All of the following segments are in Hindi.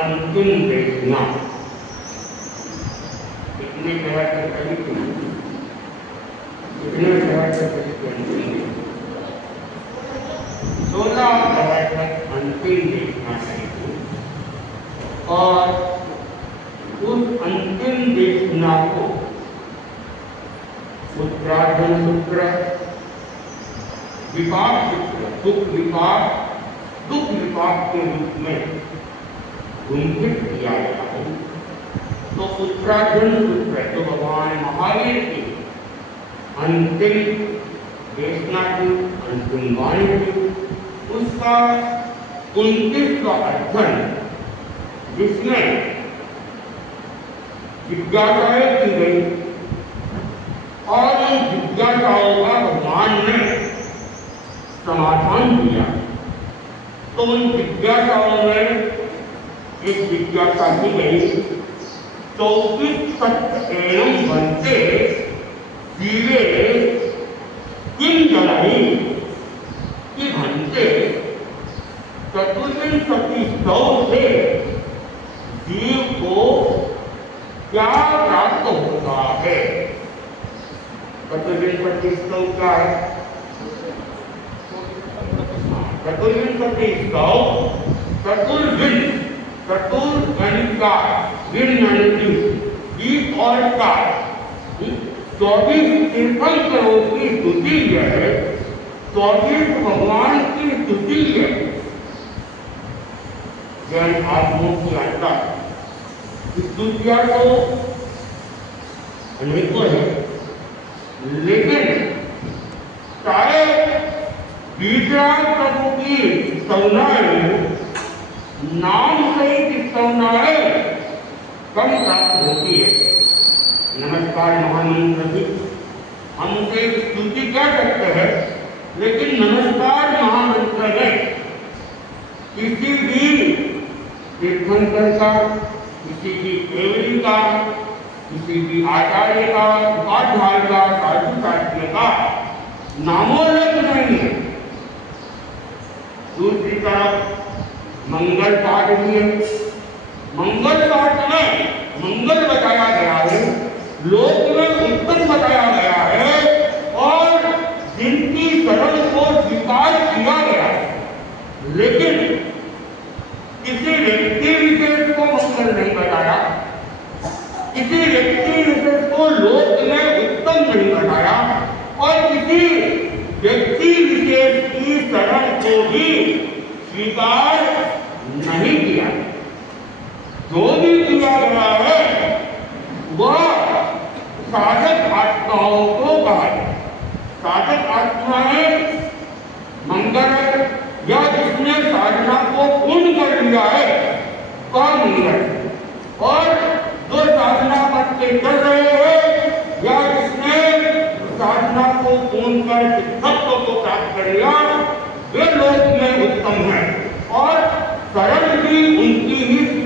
अंतिम देखना इतने शहर से कभी इतने शहर से कभी 16 शहर तक अंतिम देखना चाहिए और उस अंतिम देखना को उत्तराधन सूत्र, विपाक सूत्र, सुख विपाक दुख विपाक के रूप में गुंफित किया गया है। तो उत्तराधन सूत्र तो भगवान महावीर की अंतिम देशना की अंतिम वाणी की उसका 29वां अध्ययन जिसमें जिज्ञासाएं की गई और उन जिज्ञासाओं का भगवान ने समाधान दिया। तो उन जिज्ञासाओं में एक जिज्ञासा की गई 24 सत्य एवं बनते जीवे किम जलाई कि भंते चतुर्विंशति सौ से जीव को क्या प्राप्त होता है। चतुर्विंशति सौ क्या है? चतुर्विंशति सौ चतुर्विंश चतुर्गणिका गिन और का 24 तीर्थंकरों की स्तुति है, 24 भगवान की स्तुति है। जैन आत्मों की आत्मा स्तुतियां तो अनेकों है, लेकिन चाहे विद्यान प्रभु की सौनाएं नाम सहित सौनाएं कम प्राप्त होती है। नमस्कार महामंत्र भी हम उसे स्तुति कर सकते हैं, लेकिन नमस्कार महामंत्र में किसी भी तीर्थंकर का, किसी की देवरी का, किसी भी आचार्य का, उपाध्याय का, साधु शास्त्री का नामोल्लेख नहीं है। दूसरी तरफ मंगल पाठ भी है। मंगल पाठ में मंगल बताया गया है, लोक में उत्तम बताया गया है और जिनकी शरण को स्वीकार किया गया है, लेकिन किसी व्यक्ति विशेष को मंगल नहीं बताया, किसी व्यक्ति विशेष को लोक में उत्तम नहीं बताया और किसी व्यक्ति विशेष की शरण को भी स्वीकार नहीं किया। जो भी किया गया है वह साधक आत्माओं को कहा है। साधक आत्माएं मंगल या जिसने साधना को पूर्ण कर लिया है वह मंगल, और जो साधना करके चल रहे हैं या जिसने साधना को पूर्ण कर सिद्धत्व को प्राप्त कर लिया वे लोग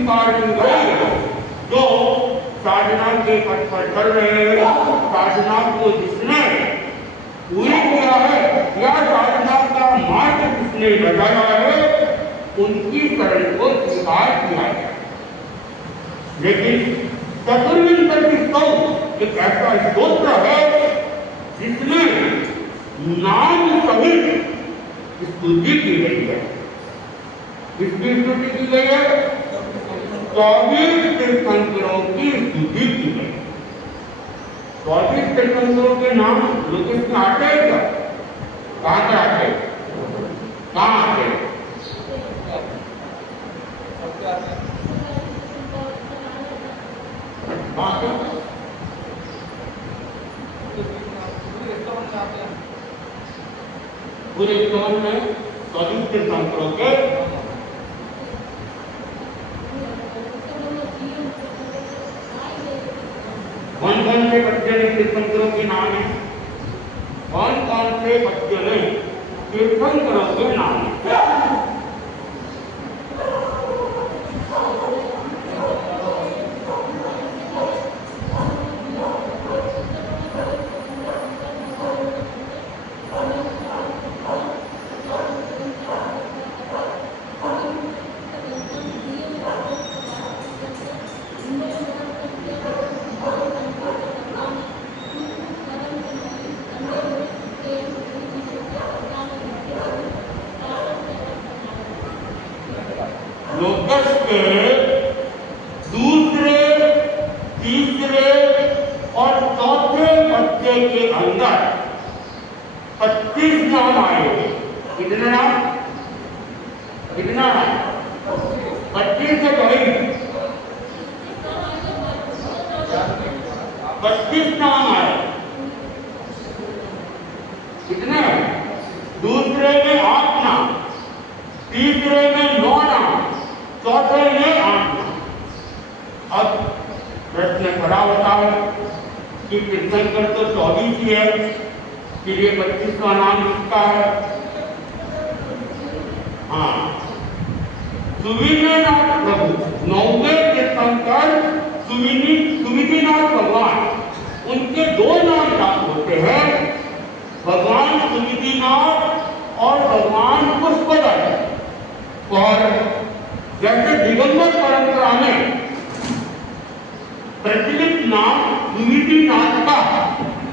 स्वीकार की गई। जो साधना के पथ पर चल रहे हैं, साधना को जिसने पूरी किया है या साधना का मार्ग जिसने लगाया है, उनकी शरण को स्वीकार किया गया। लेकिन चतुर्विंशति स्तोत्र एक ऐसा स्तोत्र है जिसमें नाम सहित स्तुति की गई है। किसकी स्तुति की गई है? 24 तीर्थंकरों की स्तुति की गई। 24 तीर्थंकरों के नाम लोग इसमें आते हैं क्या? कहाँ से आते हैं? कहाँ आते हैं? पूरे स्तोत्र में 24 तीर्थंकरों के कौन-कौन से बच्चे ने तीर्थंकरों के नाम है? कौन-कौन से बच्चे ने तीर्थंकरों के नाम है? लोकस के दूसरे, तीसरे और चौथे बच्चे के अंदर 25 नाम आए थे। कितने नाम? कितना? 25 से बढ़ी 25 नाम आए। कितने? दूसरे में 8 नाम, तीसरे में 9 नाम, चौथे में 8 नाम। अब प्रश्न खड़ा होता है कि तीर्थंकर तो 24 ही है, फिर ये 25वां नाम किसका है? हाँ, सुविधिनाथ प्रभु 9वें तीर्थंकर सुविधिनाथ भगवान, उनके 2 नाम प्राप्त होते हैं, भगवान सुविधिनाथ और भगवान पुष्पदत्त। और जैसे दिगंबर परंपरा में प्रचलित नाम सुविधिनाथ का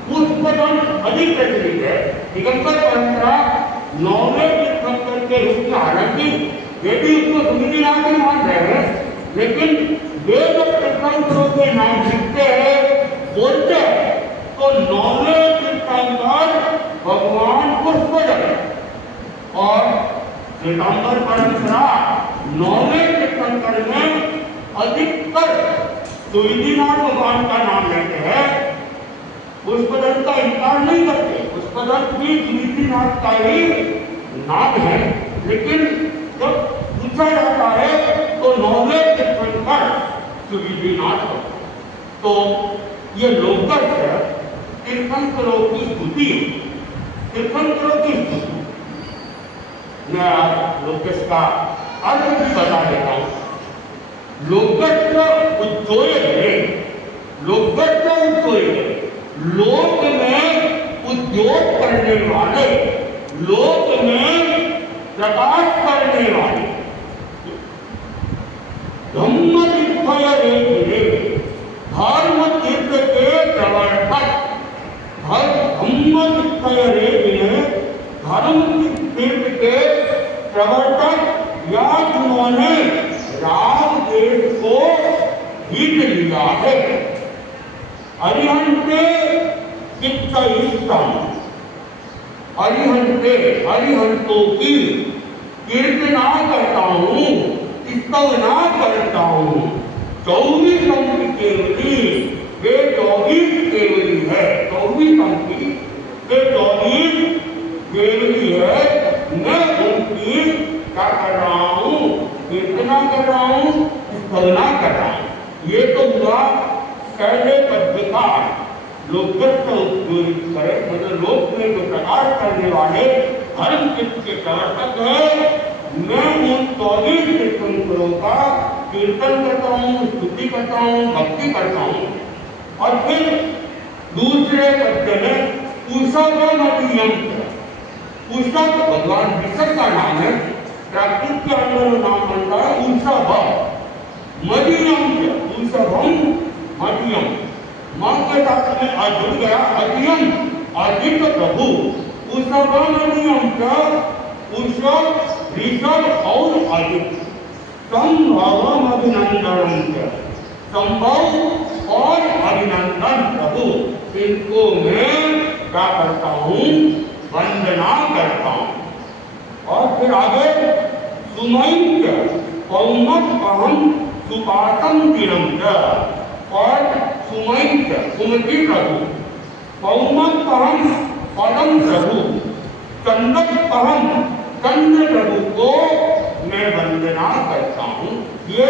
पुष्पदत्त अधिक प्रचलित है। दिगंबर परंपरा 9वें तीर्थंकर के रूप में, हालांकि वे भी उसको सुविधिनाथ ही मान रहे हैं, लेकिन वे जब तीर्थंकरों के नाम लिखते हैं, बोलते हैं, तो 9वें तीर्थंकर भगवान पुष्पदत्त और दिगंबर परंपरा 9वें तीर्थंकर में अधिकतर सुविधिनाथ भगवान का नाम लेते हैं। पुष्पदत्त का इनकार नहीं करते, पुष्पदत्त भी सुविधिनाथ का ही नाम है, लेकिन जब पूछा जाता है तो 9वें तीर्थंकर सुविधिनाथ। तो ये लोकस है तीर्थंकरों की स्तुति, तीर्थंकरों की स्तुति। मैं लोकस का अर्थ भी बता देता हूँ। लोकस उद्योय है, लोकस उद्योय है, लोक में उद्योग करने वाले, लोक में प्रकाश करने वाले। धम्म धर्म तीर्थ के प्रवर्तक, धम्म धर्म तीर्थ के प्रवर्तक, या जिन्होंने राम देश को जीत लिया है। अरिहंते चित्तयुक्तम, अरिहंतों की कीर्तना करता हूँ, स्तवना करता हूँ। 24 अंक केवली, वे 24 केवली है, 24 अंकी वे 24 केवली है। मैं उनकी क्या कर रहा हूँ? कीर्तना कर रहा हूँ, स्तवना कर रहा हूँ। ये तो हुआ पहले पद्य का लोकस करे, मतलब लोक में जो प्रकाश करने वाले धर्म चित्त के प्रवर्तक है। मैं उन 24 तीर्थंकरों का कीर्तन करता हूँ, स्तुति करता हूँ, भक्ति करता हूँ। और फिर दूसरे पद्य में उषभमदीयम, उषा तो भगवान विष्णु का नाम है, प्राकृत के अंदर नाम बनता है उषभ, मदीयम, उषभम मदीयम, मां के साथ में जुड़ गया अदीयम, अधिक प्रभु, उषभमदीयम का उषभ, ऋषभ और अधिक, संभवम अभिनंदनम का, संभव और अभिनंदन प्रभु, इनको मैं क्या करता हूँ, वंदना करता हूँ। और फिर आगे सुमैत्य पौमत अहम सुपातम दिनम च, और सुमैत्य सुमति प्रभु, पौमत अहम पदम प्रभु, चंदक अहम चंद्र प्रभु को मैं वंदना करता हूँ। ये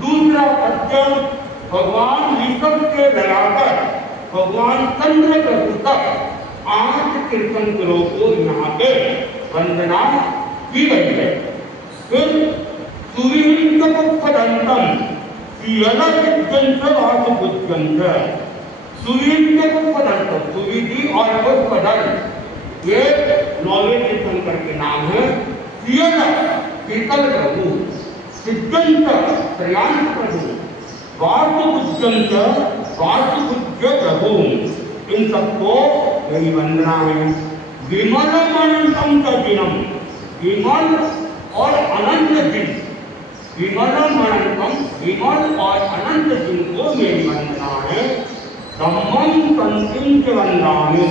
दूसरा पद्य भगवान विष्णु के लगाकर भगवान चंद्र प्रभु तक 8 तीर्थंकरों को यहाँ पे वंदना की गई है। फिर सुविहिंसपुत्थदंतम सियलचित्तंसवासुपुत्यंत, सुविहिंसपुत्थदंतम, सुविधि और पुष्पदंत ये 9वें तीर्थंकर के नाम है। सियल शीतल प्रभु, सिद्धंत त्रयांत प्रभु, वासुपुत्यंत वासुपुत्य प्रभु, इन सबको मेरी वंदना है। विमल अनंतम दिनम, विमल और अनंत दिन, विमल अनंतम, विमल और अनंत दिन को मेरी वंदना है। धम्मम संतिम च वंदामि,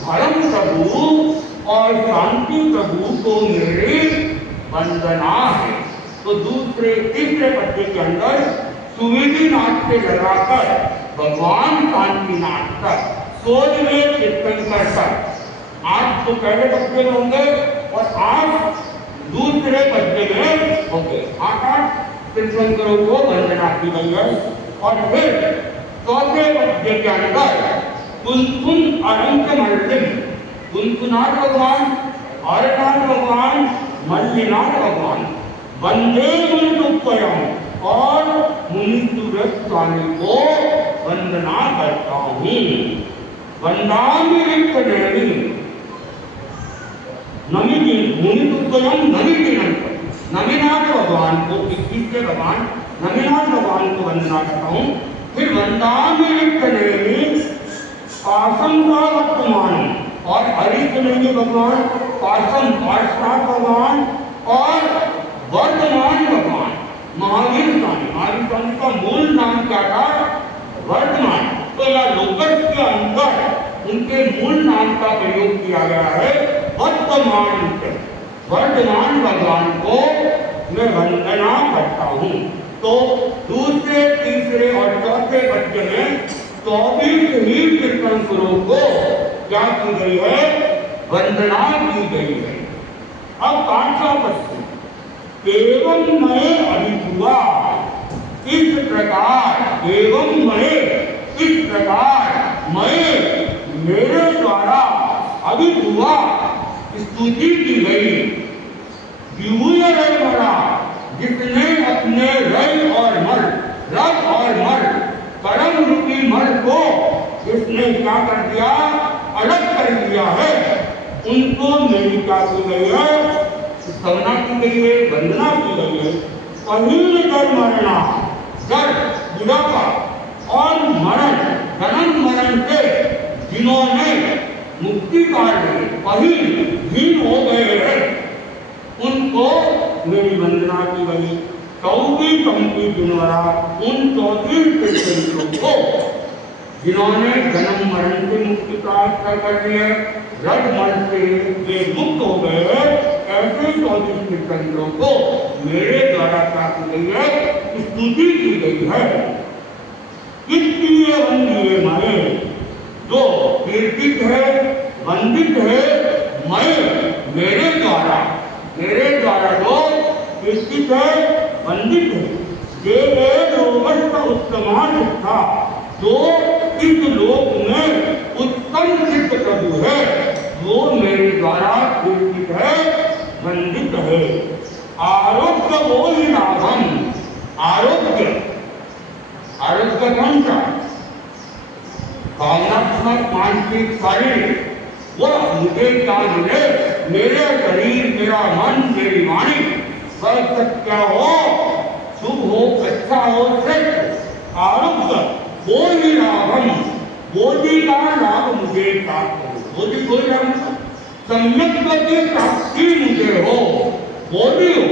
धर्म प्रभु और शांति प्रभु को मेरी वंदना है। तो तीसरे पद्य के अंदर सुविधि नाथ से लगाकर भगवान शांतिनाथ तक 16वें तीर्थंकर तक 8 तो पहले पद्य में होंगे और 8 दूसरे पद्य में होंगे। 8 तीर्थंकरों को वंदना की गई है। और फिर चौथे पद्य के अंदर कुंकुम अनंत मल्लिम, कुंकुनाथ भगवान, हरनाथ भगवान, मल्लिनाथ भगवान, वंदे मुनिद्वयम् और मुनिसुरत स्वामी को वंदना करता हूँ। वंदामि रिक्तनेमि नमिति मुनिद्वयम् नमितिनंत, नमिनाथ भगवान को, 21 भगवान नमिनाथ भगवान को वंदना करता हूँ। फिर वंदामि रिक्तनेमि पासम का वर्तमान, और हरिकनेमि भगवान, पासम पार्श्वनाथ भगवान और वर्तमान भगवान महावीर स्वामी। महावीर स्वामी का मूल नाम क्या था? वर्तमान। तो यह लोकस के अंदर उनके मूल नाम का प्रयोग किया गया है वर्तमान। वर्तमान भगवान को मैं वंदना करता हूँ। तो दूसरे, तीसरे और चौथे पद्य में 24 ही तीर्थंकरों को क्या की गई है? वंदना की गई है। अब 5वां पद्य, एवं मैं अभिभुआ, इस प्रकार, एवं मैं इस प्रकार, मैं मेरे द्वारा अभिभुआ स्तुति की गई। विभूय रय मरा, जिसने अपने रय और मर, रस और मर, कर्म रूपी मर को इसने क्या कर दिया? अलग कर दिया है। उनको मेरी क्या की गई है? स्तवना की गई है, वंदना की गई है। पहिल जर मरना, जर बुढ़ापा और मरण, जन्म मरण से जिन्होंने मुक्ति काट ली, पहिल हीन हो गए हैं, उनको मेरी वंदना की गई। 24 पंक्ति जिनवरा, उन 24 तीर्थंकरों को जिन्होंने जन्म मरण से मुक्ति प्राप्त कर लिए, रज मरण से वे मुक्त हो गए, ऐसे 24 तीर्थंकरों को मेरे द्वारा प्राप्त की गई है, स्तुति की गई है। इसलिए वंदिए मैं, जो कीर्तित है, वंदित है, मैं मेरे द्वारा जो कीर्तित है, वंदित है, देवे लोकस्थ उत्तमान था, जो इस लोक में उत्तम सिद्ध प्रभु है, वो मेरे द्वारा कीर्तित है, वंदित है। आरोग्य बोधि लाभम, आरोग्य, आरोग्य कौन सा? भावनात्मक, मानसिक, शारीरिक। वह मुझे क्या मिले, मेरे शरीर, मेरा मन, मेरी वाणी सब क्या हो, शुभ हो, अच्छा हो, श्रेष्ठ आरोग्य। बोधि लाभम, बोधि का लाभ मुझे प्राप्त हो। बोधि कोई लाभ, सम्यक गति प्राप्ति मुझे हो, बोधि हो।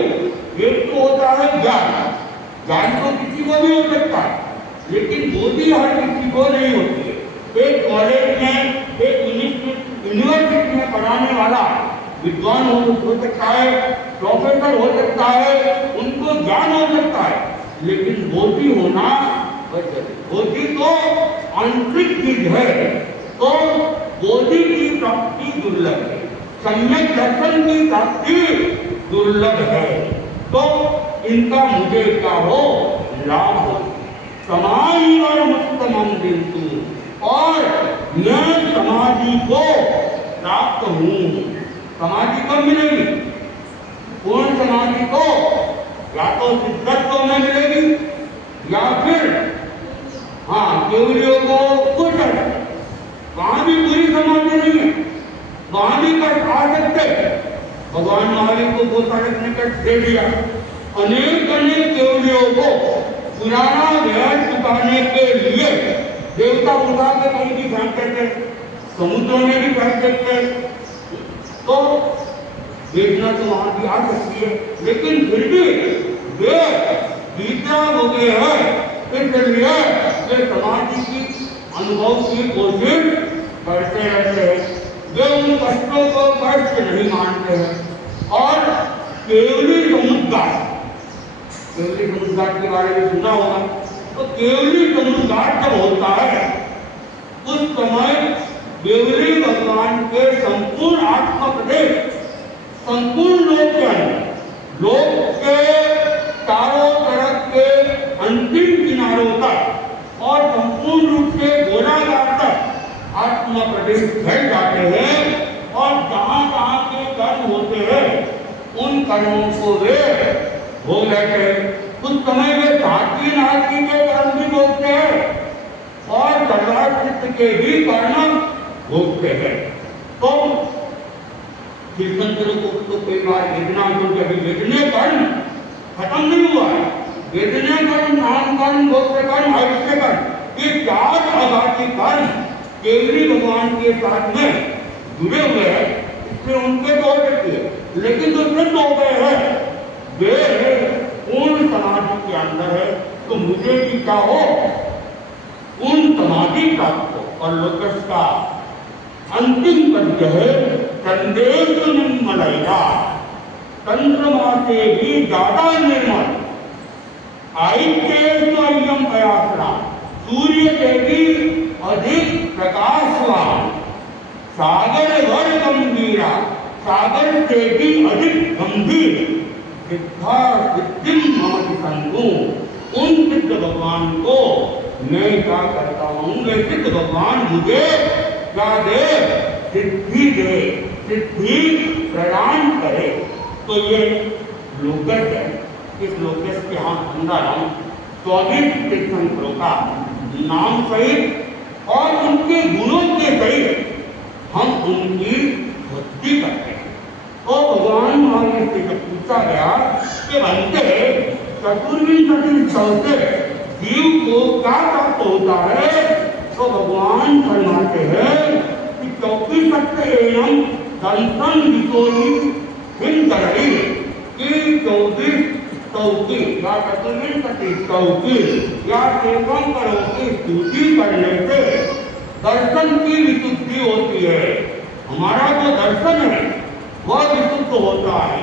एक तो होता है ज्ञान, ज्ञान तो किसी को भी हो सकता है, लेकिन बोधि हर किसी को नहीं होती है। एक कॉलेज में, एक यूनिवर्सिटी में पढ़ाने वाला विद्वान हो सकता है, प्रोफेसर हो सकता है, उनको ज्ञान हो सकता है, लेकिन बोधि होना, बोधि तो आंतरिक चीज है। तो बोधि की प्राप्ति दुर्लभ है, सम्यक दर्शन की प्राप्ति दुर्लभ है। तो इनका मुझे क्या हो, लाभ हो। समाधि और मुक्तमं बिंदु, और मैं समाधि को प्राप्त हूँ। समाधि कब मिलेगी? पूर्ण समाधि को या तो सिद्धत्व में मिलेगी, या फिर केवलियों को कुछ वहां भी पूरी समाधि नहीं है, वहां भी कष्ट आ सकते। भगवान महावीर को बहुत सारे कष्ट दे दिया, अनेक केवलियों को पुराना व्यय चुकाने के लिए देवता उठा के कहीं भी फेंकते थे, समुद्रों में भी फेंकते थे। तो वेदना तो वहां भी आ सकती है, लेकिन फिर भी वे विद्या हो गए हैं, इसलिए वे समाधि की अनुभव की कोशिश करते रहते हैं। वे उन कष्टों को कष्ट नहीं मानते हैं। और केवली समुद्गार, केवली समुद्गार के बारे में सुना होगा। तो केवली समुद्गार जब होता है, उस समय केवली भगवान के संपूर्ण आत्मा प्रदेश, संपूर्ण लोक के चारों तरफ के अंतिम किनारों तक और संपूर्ण रूप से गोलाकार तक आत्मा प्रदेश फैल जाते हैं। और जहां जहां के कर्म होते हैं उन कर्मों को वे भोग लेते हैं। उस समय वे सात्विक नास्तिक के कर्म भी भोगते हैं और सर्वाचित्त के भी कर्म भोगते हैं। तो तीर्थंकरों को तो कई बार वेदना वेदने कर्म खत्म नहीं हुआ है। वेदने कर्म, नाम कर्म, गोत्र कर्म, आयुष्य कर्म, ये चार आघाती कर्म केवली भगवान के साथ में जुड़े हुए हैं, इसलिए उनके तो हो सकती है। लेकिन जो सिद्ध हो गए हैं वे पूर्ण समाधि के अंदर है। तो मुझे भी क्या हो, पूर्ण समाधि प्राप्त हो। और लोकस का अंतिम पद है संदेश निर्मलया, चंद्रमा से भी ज्यादा निर्मल, आयम प्रयासना, सूर्य से भी अधिक प्रकाशवान, सागर वर गंभीरा, सागर से भी अधिक गंभीर, सिद्धा सिद्धिम भवति संतु, उन सिद्ध भगवान को मैं क्या करता हूँ, वे सिद्ध भगवान मुझे क्या दे, सिद्धि दे, सिद्धि प्रदान करे। तो ये लोकस है। इस लोकस के अंदर हम 24 तीर्थंकरों का नाम सहित और उनके गुणों के सहित हम उनकी भक्ति करते हैं। तो भगवान महावीर से जब पूछा गया कि बनते चतुर्विंशति से जीव को क्या प्राप्त होता है, तो भगवान फरमाते हैं कि 24 एवं दंतन विकोली हिंदरी की 24 चौकी या चतुर्विंशति चौकी या सेवन करो की स्तुति करने से दर्शन की विशुद्धि होती है। हमारा जो दर्शन है वह विशुद्ध होता है।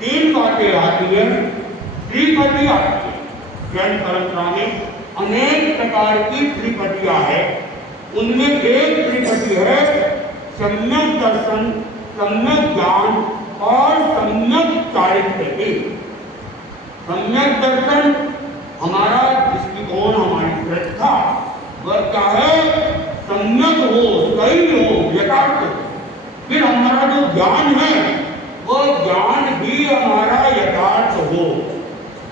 3 बातें आती है, त्रिपदी आती है। जैन परंपरा में अनेक प्रकार की त्रिपदियां है। उनमें एक त्रिपदी है सम्यक दर्शन, सम्यक ज्ञान और सम्यक चारित्र्य। सम्यक दर्शन हमारा दृष्टिकोण, हमारी श्रद्धा वह क्या है, सम्यक हो, सही हो, यथार्थ हो। फिर हमारा जो ज्ञान है वह ज्ञान भी हमारा यथार्थ हो।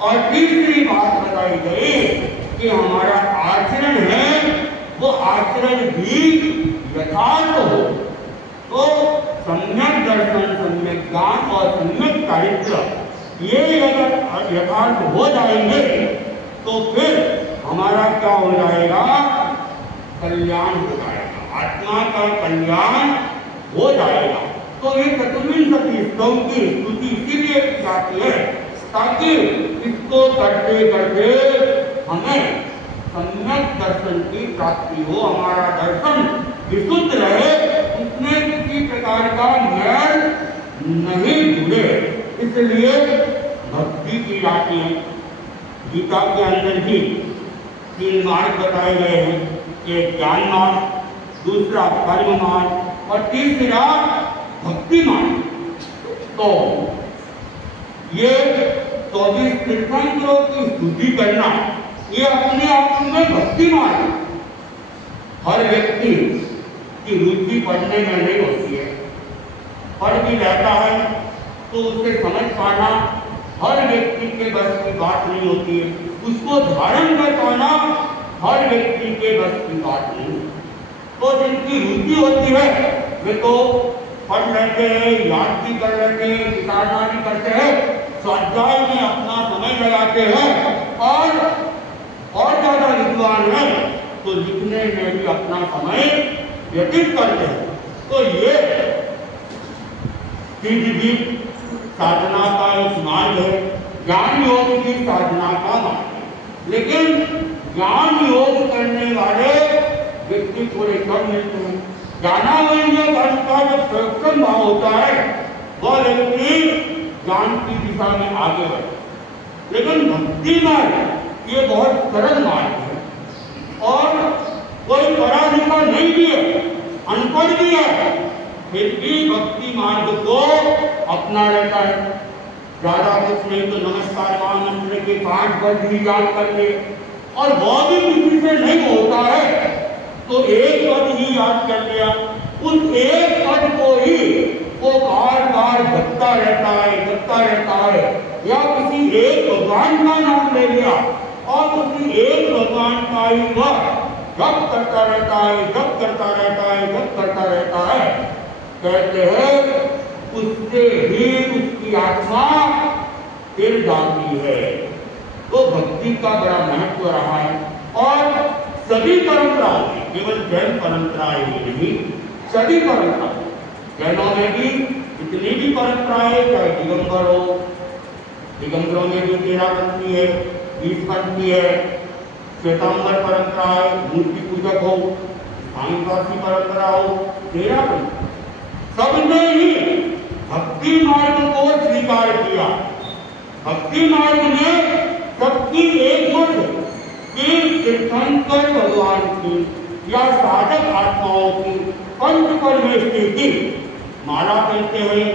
और तीसरी बात बताई गई कि हमारा आचरण है वो आचरण भी यथार्थ हो। तो सम्यक दर्शन, सम्यक ज्ञान और सम्यक चरित्र ये अगर यथार्थ हो जाएंगे तो फिर हमारा क्या हो जाएगा? कल्याण हो जाएगा, आत्मा का कल्याण हो जाएगा। तो ये चतुर्विंशति स्तव की स्तुति इसीलिए की जाती है ताकि इसको करते करते हमें सम्यक दर्शन की प्राप्ति हो, हमारा दर्शन विशुद्ध रहे, उसमें किसी प्रकार का मैल नहीं जुड़े। इसलिए भक्ति की जाती है। गीता के अंदर भी 3 मार्ग बताए गए हैं, एक ज्ञान मार्ग, दूसरा कर्म मार्ग और तीसरा भक्ति मार्ग। तो ये 24 तीर्थंकरों की स्तुति करना ये अपने आप में भक्ति मार्ग। हर व्यक्ति की रुचि पढ़ने में नहीं होती है, पढ़ भी रहता है तो उसे समझ पाना हर व्यक्ति के बस की बात नहीं होती है, उसको धारण कर पाना हर व्यक्ति के बस की बात नहीं। तो जिनकी रुचि होती है वे तो पढ़ लेते हैं, याद भी कर लेते हैं, विचारना भी करते हैं, स्वाध्याय में अपना समय लगाते हैं और ज्यादा विद्वान है तो लिखने में भी अपना समय व्यतीत करते हैं। तो ये भी साधना का एक मार्ग है, ज्ञान योग की साधना का मार्ग है। लेकिन ज्ञान योग करने वाले व्यक्ति पूरे कम मिलते हैं। ज्ञानावैन्य धर्म का जो प्रयोजन भाव होता है वह व्यक्ति ज्ञान की दिशा में आगे बढ़े। लेकिन भक्ति मार्ग ये बहुत सरल मार्ग है और कोई पढ़ा लिखा नहीं भी है, अनपढ़ भी है, फिर भी भक्ति मार्ग को अपना रहता है। ज्यादा कुछ नहीं तो नमस्कार महामंत्र के 5 वर्ष ही याद कर ले, और वह भी किसी से नहीं होता है तो एक पद ही याद कर लिया, उस एक पद को ही वो बार बार जपता रहता है, या किसी एक भगवान का नाम ले लिया और उसी एक भगवान का ही वह जप करता रहता है। कहते हैं उससे ही उसकी आत्मा फिर जाती है। तो भक्ति का बड़ा महत्व रहा है और सभी परंपराओं में, केवल जैन परंपराएं ही नहीं, सभी परंपरा, जैनों में भी जितनी भी परंपराएं, चाहे दिगंबर हो, दिगंबरों में भी 13 पंथी है, 20 पंथी है, श्वेतांबर परंपरा है, मूर्ति पूजक हो, सांख्यवादी परंपरा हो, 13 पंथी, सबने ही भक्ति मार्ग को स्वीकार किया। भक्ति मार्ग में सबकी एक मत कि तीर्थंकर भगवान की या साधक आत्माओं की पंच परमेश्वरी की माला करते हैं,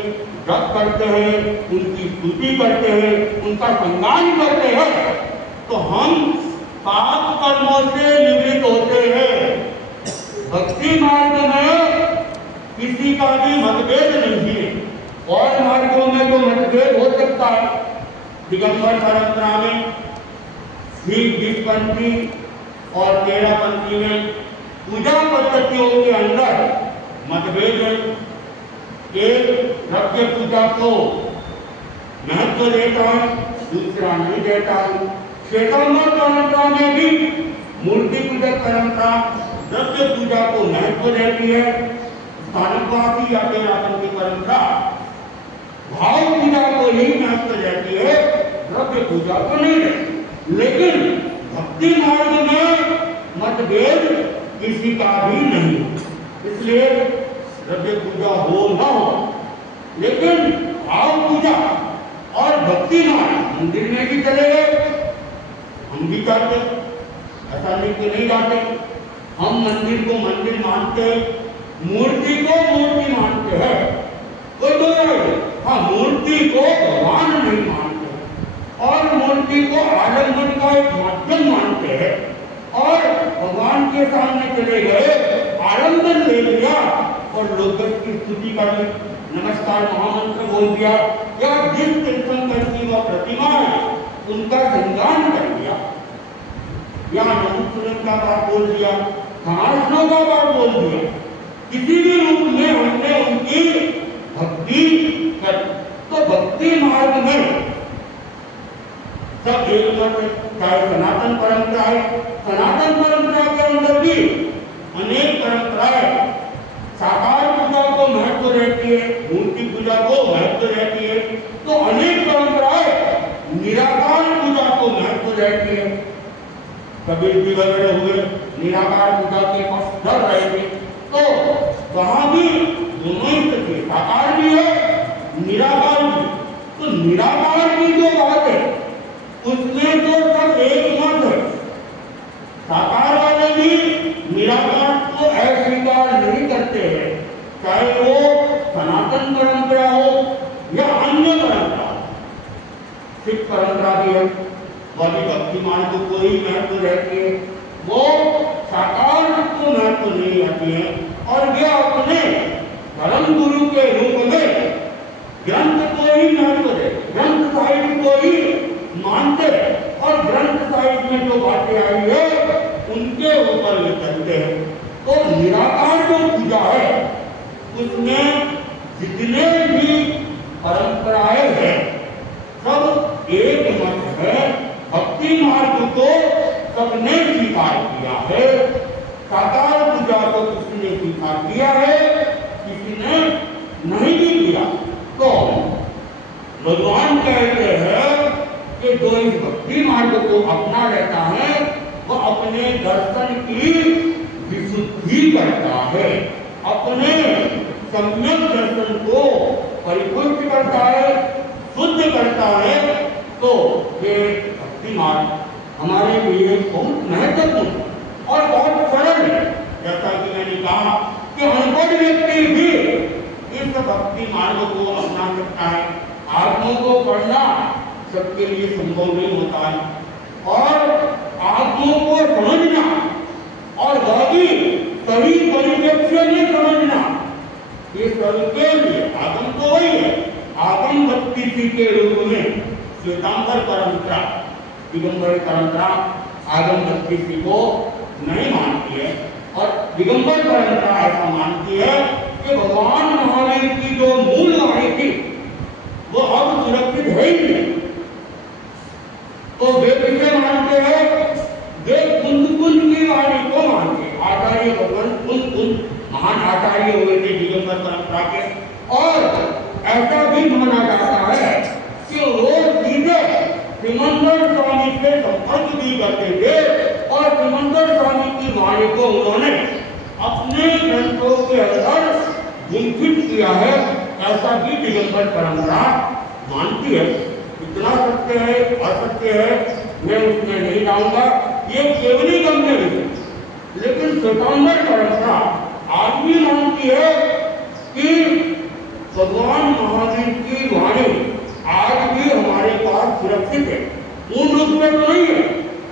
जप करते हैं, उनकी स्तुति करते हैं, उनका सम्मान करते हैं तो हम पाप कर्मों से निवृत्त होते हैं। भक्ति मार्ग में किसी का भी मतभेद नहीं है, और मार्गों में तो मतभेद हो सकता है। दिगंबर परंपरा में 20 पंथी और 13 पंथी में पूजा पद्धतियों के अंदर मतभेद है। एक द्रव्य पूजा को महत्व देता है, दूसरा नहीं देता है। श्वेतांबर परंपरा में भी मूर्ति पूजक परंपरा द्रव्य पूजा को महत्व देती है। स्थानकवादी या 13 पंथी परंपरा भाव पूजा को ही महत्व देती है, द्रव्य पूजा को नहीं देती। लेकिन भक्ति मार्ग में मतभेद किसी का भी नहीं, इसलिए द्रव्य पूजा हो न हो, लेकिन भाव पूजा और भक्ति मार्ग मंदिर में भी चले गए, हम भी जाते, ऐसा नहीं कि नहीं जाते। हम मंदिर को मंदिर मानते हैं, मूर्ति को मूर्ति मानते हैं, कोई दो नहीं। हाँ, मूर्ति को भगवान नहीं मानते और मूर्ति को आलम्बन का एक माध्यम मानते हैं, और भगवान के सामने चले गए, आलम्बन ले लिया और लोग की स्तुति कर ली, नमस्कार महामंत्र बोल दिया, या जिस तीर्थंकर की वह प्रतिमा है उनका संज्ञान कर दिया, या नमस्कार का बात बोल दिया, महात्मा का बात बोल दिया, किसी भी रूप में हमने उनकी भक्ति कर, तो भक्ति मार्ग में सब एक मत है। चाहे सनातन परंपरा है, सनातन परंपरा के अंदर भी अनेक परंपराएं, साकार पूजा को महत्व रहती है, मूर्ति पूजा को महत्व रहती है, तो अनेक परंपराएं निराकार पूजा को महत्व रहती है। कबीर जी वगैरह हुए निराकार पूजा के पक्ष कर रहे थे, तो वहां भी दोनों ही थे, साकार भी है निराकार भी। तो निराकार की जो बात है उसमें तो सब एक मत है, साकार वाले भी निराकार को अस्वीकार नहीं करते हैं, चाहे वो सनातन परंपरा हो या अन्य परंपरा। सिख परंपरा भी है, वही भक्ति मार्ग को ही महत्व रहती है, वो साकार को महत्व नहीं रहती है, और वे अपने धर्म गुरु के रूप में ग्रंथ को ही महत्व देते, ग्रंथ साहिब को ही मानते हैं, और ग्रंथ साहिब में जो बातें आई है उनके ऊपर वे चलते हैं। तो निराकार जो पूजा है उसमें जितने भी परंपराएं हैं सब एक मत है, भक्ति मार्ग को सबने स्वीकार किया है, साकार पूजा को किसी ने स्वीकार किया है, किसी ने नहीं भी किया। तो भगवान कहते हैं कि जो इस भक्ति मार्ग को अपना लेता है वह अपने दर्शन की विशुद्धि करता है, अपने सम्यक दर्शन को परिपुष्ट करता है, शुद्ध करता है। तो ये भक्ति मार्ग हमारे लिए बहुत महत्वपूर्ण और बहुत सरल है। जैसा कि मैंने कहा कि अनपढ़ व्यक्ति भी इस भक्ति मार्ग को अपना सकता है। आत्मों को पढ़ना सबके लिए संभव नहीं होता है, और आत्मों को समझना और वह भी सही परिप्रेक्ष्य में समझना, ये सबके लिए आगम तो वही है। आगम भक्ति के रूप में श्वेतांबर परंपरा, दिगंबर परंपरा आगम भक्ति को नहीं मानती है, और दिगंबर परंपरा ऐसा मानती है कि भगवान महावीर की जो मूल वाणी थी वो अब सुरक्षित है ही नहीं। तो वे किसे मानते हैं? वे कुंद कुंद की वाणी को मानते हैं। आचार्य भगवान कुंद कुंद महान आचार्य हुए थे दिगंबर परंपरा के, और ऐसा भी माना जाता है कि वो सीधे सिमंदर स्वामी से संपर्क भी करते थे, और सिमंदर स्वामी की वाणी को उन्होंने अपने ग्रंथों के अंदर गुंफित किया है, ऐसा भी दिगंबर परंपरा मानती है। इतना सत्य है, असत्य है, मैं उसमें नहीं जाऊंगा, ये केवली गंभीर है। लेकिन श्वेतांबर परंपरा आज भी मानती है कि भगवान महावीर की वाणी आज भी हमारे पास सुरक्षित है। पूर्ण रूप में तो नहीं है,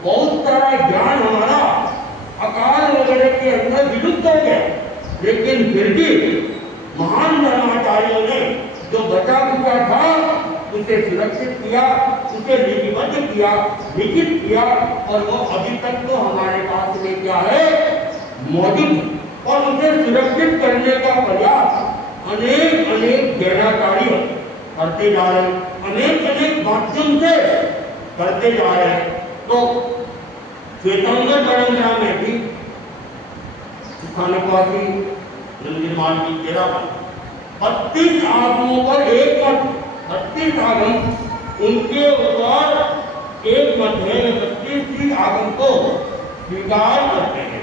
बहुत सारा ज्ञान हमारा अकाल वगैरह के अंदर विलुप्त हो गया, लेकिन फिर भी महान धर्माचार्यों ने जो बचा हुआ था उसे सुरक्षित किया, उसे लिपिबद्ध किया, लिखित किया, और वो अभी तक तो हमारे पास में क्या है, मौजूद। और उसे सुरक्षित करने का प्रयास अनेक अनेक ज्ञानाचार्य करते जा रहे हैं, अनेक अनेक माध्यम से करते जा रहे हैं। तो श्वेतांबर परंपरा में भी स्थानकवासी निर्माण की 32 आगमों पर एक मत, 32 आगम उनके ऊपर एक मत है, 32 आगम को स्वीकार करते हैं।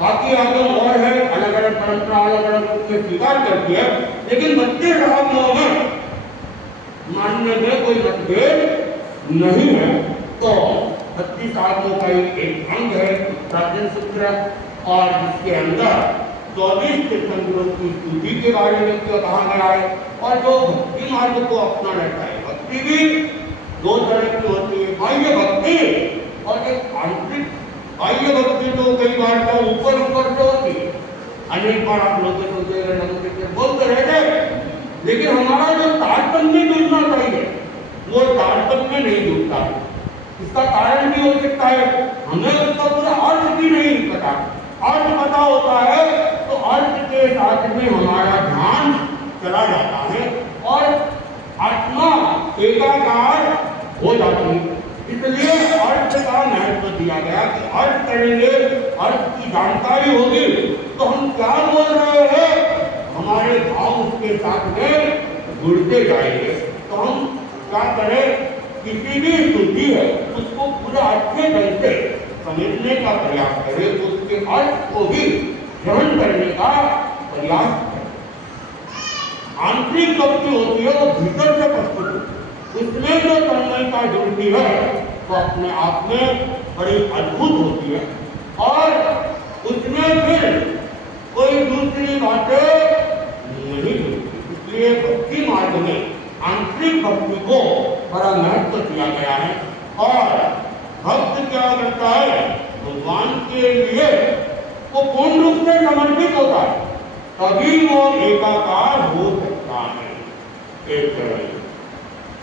बाकी आगम और है, अलग अलग परंपरा अलग अलग उसके स्वीकार करती है, लेकिन 32 आगमों में मानने में कोई मतभेद नहीं है। तो 32 आगमों का एक अंग है प्राचीन सूत्र, और जिसके अंदर 24 तीर्थंकरों की स्तुति के बारे में कहा गया है, और जो भक्ति मार्ग को अपना रहता है। भक्ति भी दो तरह की होती है, बाह्य भक्ति और एक आंतरिक। बाह्य भक्ति तो कई बार तो ऊपर ऊपर से होती है, अनेक बार आप लोग बोलते रहते, लेकिन हमारा जो तारतम्य जुड़ना चाहिए वो तारतम्य नहीं जुड़ता। इसका कारण भी हो सकता है, हमें उसका पूरा अर्थ भी नहीं पता। अर्थ पता होता है तो अर्थ के साथ में हमारा ध्यान चला जाता है और आत्मा एकाकार हो जाती है। इसलिए अर्थ का महत्व दिया गया कि अर्थ करेंगे, अर्थ की जानकारी होगी तो हम क्या बोल रहे हैं, हमारे भाव उसके साथ में जुड़ते जाएंगे। तो हम क्या करें, किसी भी स्थिति है उसको पूरा अच्छे ढंग से समझने का प्रयास करें, उसके अर्थ को भी ग्रहण करने का प्रयास करें। आंतरिक भक्ति होती है वो भीतर से प्रस्तुत, उसमें जो तन्मयता जुड़ती है वो अपने आप में बड़ी अद्भुत होती है और उसमें फिर कोई दूसरी बातें नहीं जुड़ती। इसलिए भक्ति मार्ग में आंतरिक भक्ति को बड़ा महत्व दिया गया है और भक्त क्या करता है, भगवान के लिए वो पूर्ण रूप से समर्पित होता है, तभी वो एकाकार हो सकता है। एक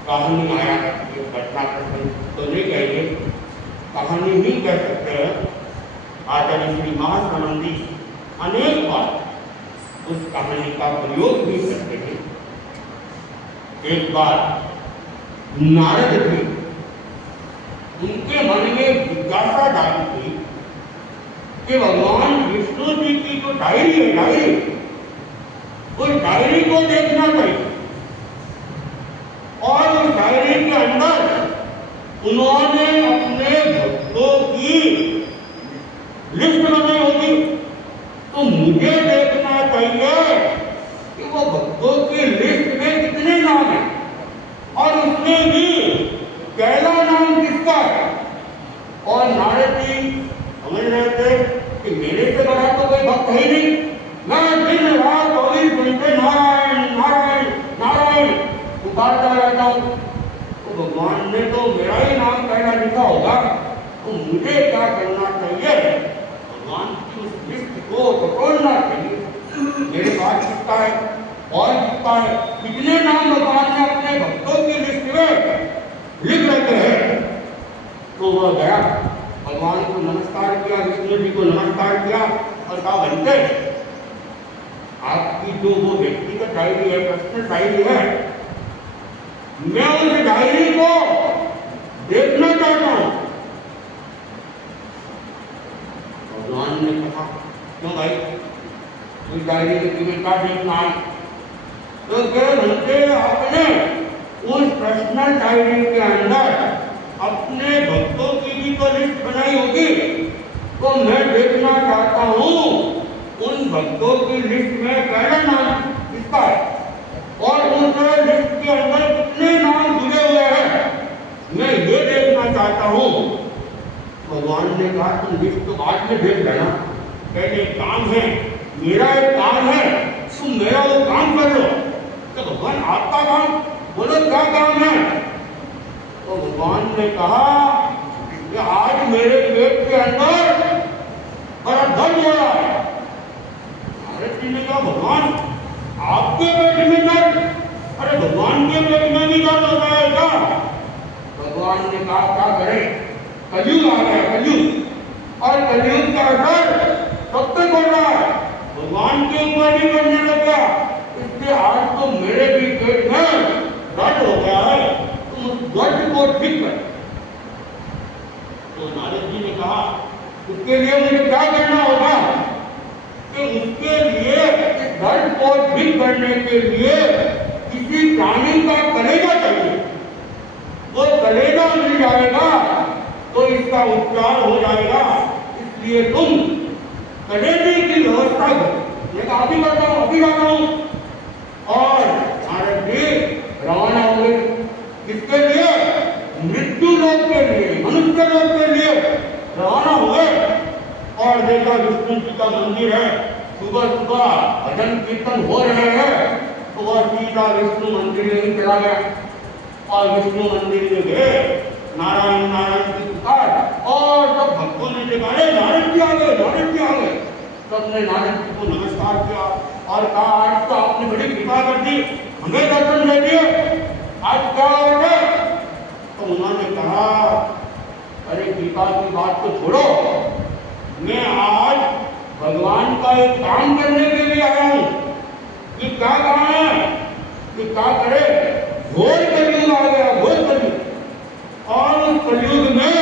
कहानी आया, एक घटना प्रसंग तो नहीं कहेंगे, कहानी ही कह सकते हैं। आचार्य श्री महासनंदी अनेक बार उस कहानी का प्रयोग भी करते हैं। एक बार नारद जी, उनके मन में जिज्ञासा जागी थी कि भगवान विष्णु जी की जो डायरी है, डायरी, उस डायरी को देखना चाहिए और उस डायरी के अंदर उन्होंने अपने भक्तों की लिस्ट बनाई होगी, तो मुझे देखना चाहिए कि वो भक्तों की लिस्ट में कितने नाम हैं और उसमें भी पहला नाम किसका है। और नारद जी समझ रहे थे कि मेरे से बड़ा तो कोई भक्त है ही नहीं, मैं दिन रात 24 घंटे नारायण नारायण नारायण पुकारता रहता हूँ, तो भगवान ने तो मेरा ही नाम पहला लिखा होगा, तो मुझे क्या करना चाहिए, भगवान की उस लिस्ट को टटोलना चाहिए। मेरे पास किसका है और किसका है, कितने नाम भगवान ने अपने भक्तों की लिस्ट में लिख रखे हैं। तो वह गया, भगवान को नमस्कार किया, विष्णु जी को नमस्कार किया और कहा, बनते आपकी जो वो व्यक्तिगत डायरी है, पर्सनल डायरी है, मैं उस डायरी को देखना चाहता हूं। भगवान ने कहा, क्यों भाई, उस डायरी में तुम्हें क्या देखना है। तो कह बनते आपने उस पर्सनल डायरी के अंदर अपने भक्तों की भी तो लिस्ट बनाई होगी, तो मैं देखना चाहता हूँ उन भक्तों की लिस्ट में पहला नाम किसका है और उस लिस्ट के अंदर कितने नाम जुड़े हुए हैं, मैं ये देखना चाहता हूँ। भगवान ने कहा, तुम लिस्ट तो बाद में देख लेना, पहले काम है, मेरा एक काम है, तुम मेरा वो काम कर लो। तो भगवान आपका काम, बोलो क्या काम है। तो भगवान ने कहा कि आज मेरे पेट के अंदर बड़ा दर्द हो रहा है। नारद जी ने कहा, भगवान आपके पेट में दर्द, अरे भगवान के पेट में भी दर्द होता है क्या। भगवान ने कहा, क्या करें, कलयुग आ गया, कलयुग, और कलयुग का असर सब तक हो रहा है, भगवान के ऊपर भी करने लग गया, इसलिए आज तो मेरे भी पेट में दर्द हो गया है, तुम उस दर्द को ठीक कर। तो नारद जी ने कहा, उसके लिए मुझे क्या करना होगा, कि उसके लिए इस दर्द को ठीक करने के लिए किसी प्राणी का कलेजा चाहिए, वो कलेजा मिल जाएगा तो इसका उपचार हो जाएगा, इसलिए तुम कलेजे की व्यवस्था करो। मैं अभी करता हूँ, अभी जाता हूँ। और नारद जी रवाना हुए, किसके लिए, मृत्यु लोक के लिए, मनुष्य लोक के लिए रवाना हुए। और देखा विष्णु जी का मंदिर है, सुबह सुबह भजन कीर्तन हो रहे हैं, तो वह सीधा विष्णु मंदिर में ही चला गया और विष्णु मंदिर में गए, नारायण नारायण की पुकार, और सब भक्तों ने देखा, नारद जी आ गए, नारद जी आ गए। सबने नारद जी को नमस्कार किया और कहा, आज तो आपने बड़ी कृपा कर दी, हमें दर्शन दे दिए, आज क्या हो गया। तो उन्होंने कहा बात तो छोड़ो, मैं आज भगवान का एक काम करने के लिए आया हूं। कि क्या काम है, कि क्या करे? घोर कलयुग आ गया, घोर कलयुग। और उस कलयुग में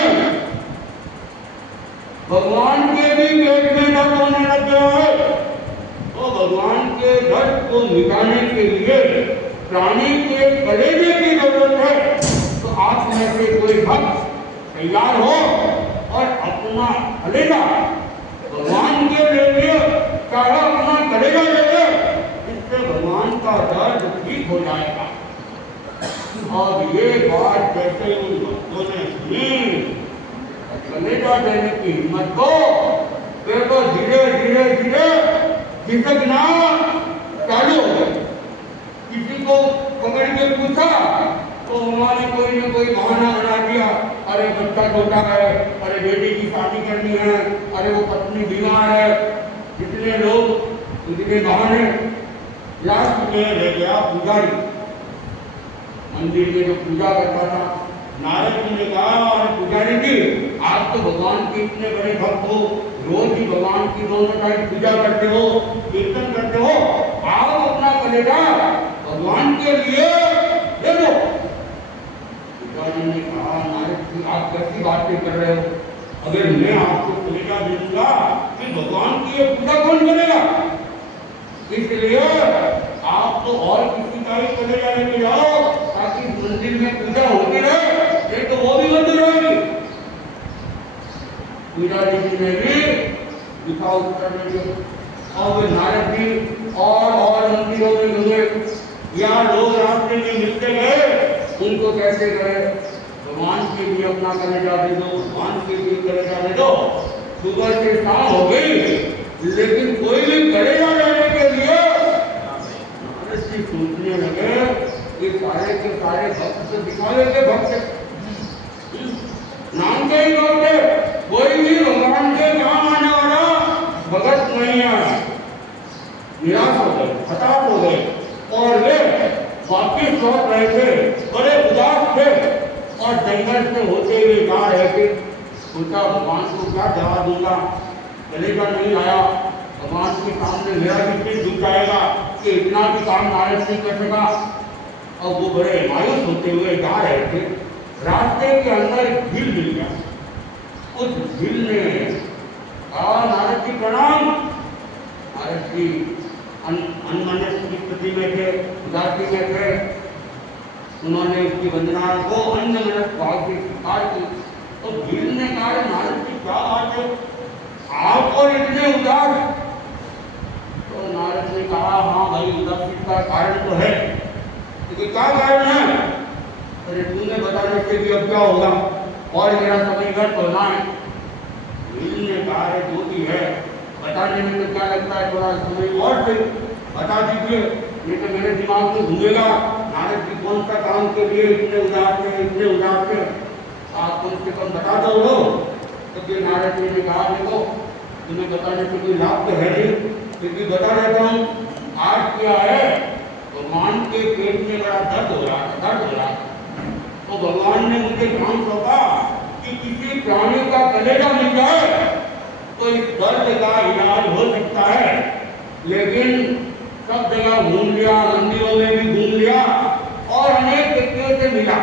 भगवान के भी पेट में दर्द होने लग गया है। तो भगवान के दर्द को मिटाने के लिए प्राणी के कलेजे की जरूरत है। तो आप में से कोई भक्त तैयार हो और अपना कलेजा भगवान के लिए चाहे अपना कलेजा ले ले, इससे भगवान का दर्द ठीक हो जाएगा। और ये बात जैसे उन भक्तों ने सुनी, कलेजा देने की हिम्मत को फिर तो धीरे धीरे धीरे खिसकना चालू हो गए। किसी को पकड़ के पूछा तो उन्होंने कोई न कोई बहाना बना दिया। अरे बच्चा छोटा है, अरे बेटी की शादी करनी है, अरे वो पत्नी बीमार है, इतने लोग, इतने बहाने। लास्ट में रह गया पुजारी, मंदिर में जो पूजा करता था। नारद जी ने कहा, अरे पुजारी जी, आप तो भगवान के इतने बड़े भक्त हो, रोज ही भगवान की दोनों टाइम पूजा करते हो, कीर्तन करते हो, आप अपना कलेजा भगवान के लिए दे दो। पुजारी ने कहा, नारद जी आप कैसी बातें कर रहे हो? अगर मैं आपको कलेजा दे दूंगा फिर भगवान की ये पूजा कौन करेगा? इसलिए आप तो और किसी का ही कलेजा लेके जाओ ताकि मंदिर में पूजा होती रहे, ये तो वो भी मंदिर होगी। पुजारी जी ने भी लिखा उत्तर में दिया। और नारद जी और मंदिरों में घूमे, यहाँ लोग रास्ते में मिलते गए, उनको कैसे गए? भगवान के लिए अपना कलेजा दे दो, भगवान के लिए कलेजा दे दो। सुबह से शाम हो गई, लेकिन कोई भी कलेजा लेने के लिए सोचने लगे कि सारे के सारे भक्त से दिखा देते, भक्त नाम के ही भक्त, कोई भी भगवान के काम आने वाला भगत नहीं है। निराश हो गए, हताश हो गए और वे वापिस लौट रहे थे, बड़े उदास थे और जंगल से होते हुए जा रहे थे। सोचा भगवान को क्या जवाब दूंगा, कलेजा नहीं आया, भगवान के सामने मेरा भी सिर झुक जाएगा कि इतना भी काम नारद नहीं कर सका। और वो बड़े मायूस होते हुए जा रहे थे। रास्ते के अंदर एक झील मिल गया। उस झील ने कहा, नारद जी प्रणाम। नारद जी अनमनस की स्थिति में थे, उदासी में थे। उन्होंने उसकी वंदना को अनमनस भाव से स्वीकार की। तो झील ने कहा, नारद जी क्या बात है, आप और इतने उदास? तो नारद ने कहा, हाँ भाई, उदासी का कारण तो है, लेकिन क्या कारण है? अरे तूने बताने से भी अब क्या होगा, और मेरा समय व्यर्थ होना है। ने कहा, जो भी है बताने में तो क्या लगता है, थोड़ा समय और से बता दीजिए, नहीं तो मेरे दिमाग में घूमेगा नारद जी कौन सा काम के लिए इतने उदास थे, इतने उदास थे, आप कम से कम बता दो। तो फिर नारद जी ने कहा, देखो तुम्हें बताने से कोई लाभ तो है नहीं, फिर भी बता देता हूँ। आज क्या है, भगवान के पेट में बड़ा दर्द हो रहा है। तो भगवान ने मुझे काम सौंपा कि किसी प्राणी का कलेजा मिल जाए तो इस दर्द का इलाज हो सकता है। लेकिन सब जगह घूम लिया, मंदिरों में भी घूम लिया और अनेक व्यक्तियों से मिला,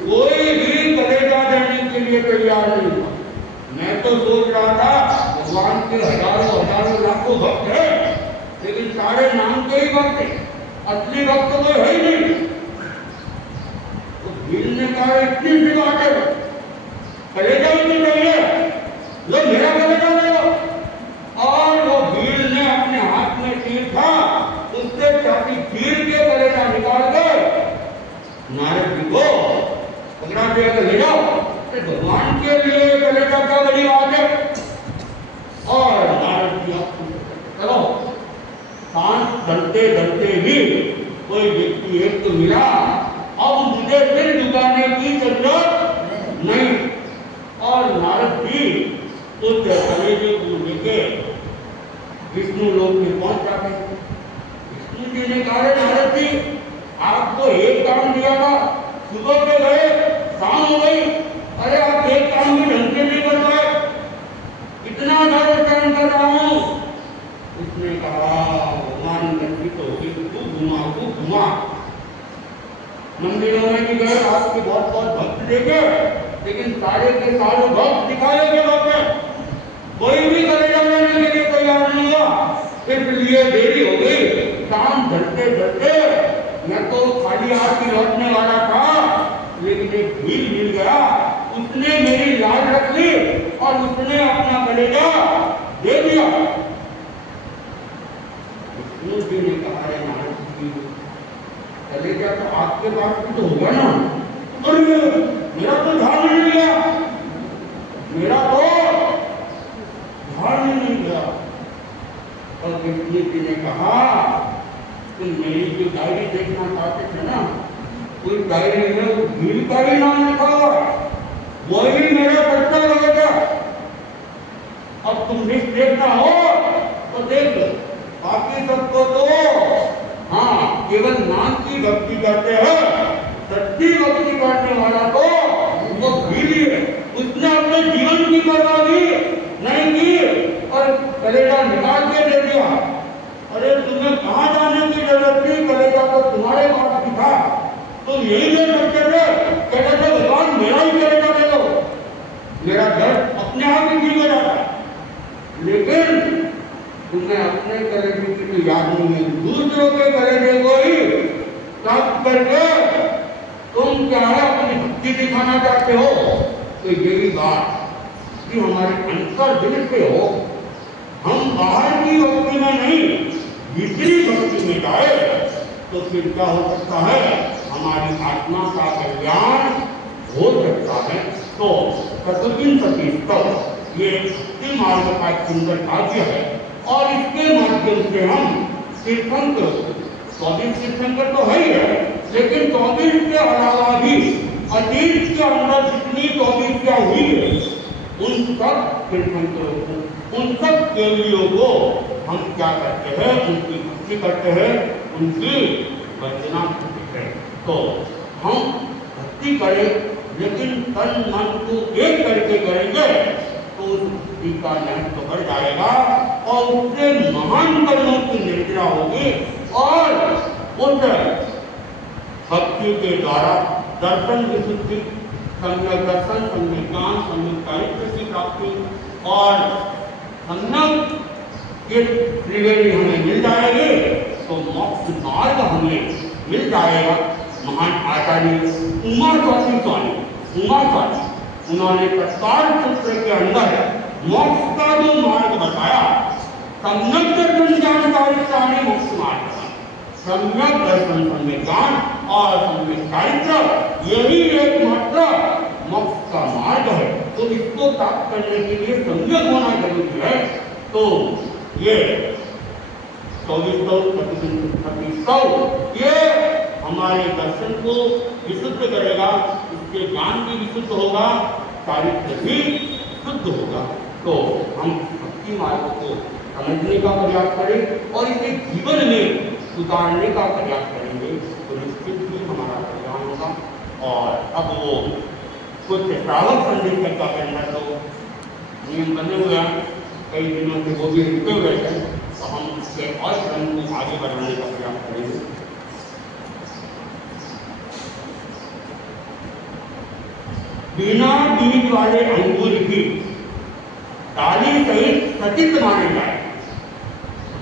कोई भी कलेजा देने के लिए तैयार नहीं हुआ। मैं तो सोच रहा था भगवान के हजारों लाखों भक्त है, लेकिन सारे नाम के ही भक्त है, असली भक्त तो है ही नहीं। तो भीड़ ने कहा, इतनी सी बात है, कलेजा ही नहीं चाहिए, लो मेरा कलेजा ले लो। और वो भीड़ ने अपने हाथ में तीर था, उससे छाती चीर के कलेजा निकाल कर नारद जी को पकड़ा दिया, ले जाओ, भगवान के लिए कलेजा क्या बड़ी बात है। और नारद जी चलो, सांस डरते डरते ही कोई व्यक्ति एक तो मिला, अब मुझे फिर झुकाने की जरूरत नहीं। और नारद जी उस कलेजे को लेके विष्णु लोक में पहुंच जाते। विष्णु जी ने कहा, नारद जी आपको एक काम दिया था, सुबह में गए, शाम हो गई, अरे आप एक काम भी ढंग से नहीं कर पाए, देखे, लेकिन सारे के सारे भक्त दिखाए जगह पे कोई भी कलेजा लेने के लिए तैयार नहीं हुआ, इसलिए देरी हो गई। शाम ढलते ढलते मैं तो खाली हाथ ही लौटने वाला था, लेकिन एक भीड़ मिल गया, उसने मेरी लाज रख ली और उसने अपना कलेजा दे दिया। जी ने कहा, कलेजा तो आपके पास भी तो होगा ना? और मेरा तो ध्यान नहीं गया, मेरा तो ध्यान नहीं गया। और कृष्ण जी ने कहा, तुम मेरी जो डायरी देखना चाहते थे ना, उस डायरी में उस भीड़ का भी नाम लिखा हुआ, वही मेरा सच्चा लगेगा। अब तुम लिस्ट देखना हो तो देख लो, बाकी सबको तो हाँ केवल नाम की भक्ति करते हैं, सच्ची भक्ति करने वाला तो वो भीड़ ही है। उसने अपने जीवन की बर्बादी नहीं की और कलेजा निकाल के दे दिया। अरे तुम्हें कहाँ जाने की जरूरत थी, कलेजा तो तुम्हारे पास भी था, तुम यही ले सकते थे। कहते थे भगवान मेरा ही कलेजा दे दो, मेरा दर्द अपने आप ही ठीक हो जाता। लेकिन तुम्हें अपने कलेजे की तो याद नहीं है, दूसरों के कलेजे को ही प्राप्त करके तुम क्या है अपनी भक्ति दिखाना चाहते हो। तो यही बात कि हमारे अंतर दिल से हो, हम बाहर की भक्ति में नहीं भीतरी भक्ति में जाए तो फिर क्या हो सकता है, हमारी आत्मा का कल्याण हो सकता है। तो प्रतिदिन सतीस्तव ये भक्ति मार्ग का एक सुंदर काव्य है और इसके माध्यम से हम तीर्थंकर 24 तीर्थंकर तो है ही है, लेकिन 24 के अलावा भी अतीत के अंदर जितनी 24 क्या हुई है उन सब तीर्थंकरों को, उन सब केवलियों को हम क्या करते हैं, उनकी भक्ति करते हैं, उनकी वंदना करते हैं। तो हम भक्ति करें लेकिन तन मन को एक करके करेंगे तो उस भक्ति का महत्व बढ़ जाएगा और उससे महान कर्मों की निद्रा होगी और उस भक्ति के द्वारा दर्शन विशुद्धि, सम्यक दर्शन, सम्यक ज्ञान, सम्यक साहित्य की प्राप्ति और सम्यक के त्रिवेणी हमें मिल जाएंगे तो मोक्ष मार्ग हमें मिल जाएगा। महान आचार्य उमा स्वामी उन्होंने तत्काल सूत्र के अंदर मोक्ष का जो मार्ग बताया, सम्यक दर्शन ज्ञान मोक्ष मार्ग, सम्यक दर्शन, सम्यक ज्ञान और सम्यक साहित्य, यही एकमात्र मोक्ष का मार्ग है। तो इसको प्राप्त करने के लिए सम्यक होना जरूरी है। तो ये 24 ये हमारे दर्शन को विशुद्ध करेगा, इसके ज्ञान भी विशुद्ध होगा, चारित्र भी शुद्ध होगा। तो हम भक्ति मार्ग को समझने का प्रयास करें और इसे जीवन में उतारने का प्रयास करेंगे तो निश्चित ही हमारा कल्याण होगा। और अब वो कुछ श्रावक संदेश का करना तो नियम बने हुए हैं, कई दिनों से वो भी रुके हुए थे, तो हम इसके और क्रम को आगे बढ़ाने का प्रयास करेंगे। बिना बीज वाले अंगूर की डाली सहित सचित माने जाए,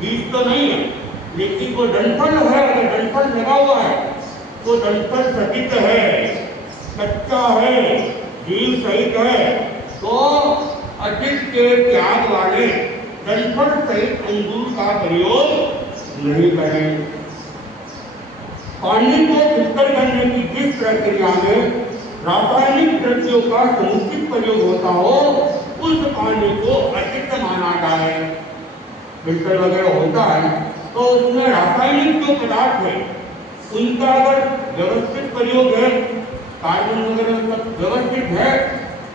बीज तो नहीं है लेकिन वो डंठल है, अगर डंठल लगा हुआ है तो डंठल सचित है, कच्चा है, बीज सहित है, तो अचित के त्याग वाले डंठल सहित अंगूर का प्रयोग नहीं करें। पानी को फिल्टर करने की जिस प्रक्रिया में रासायनिक द्रव्यों का समुचित प्रयोग होता हो उस पानी को अचित माना जाए। फिल्टर वगैरह होता है तो उसमें रासायनिक जो पदार्थ है उनका अगर व्यवस्थित प्रयोग है, कार्बन वगैरह सब व्यवस्थित है,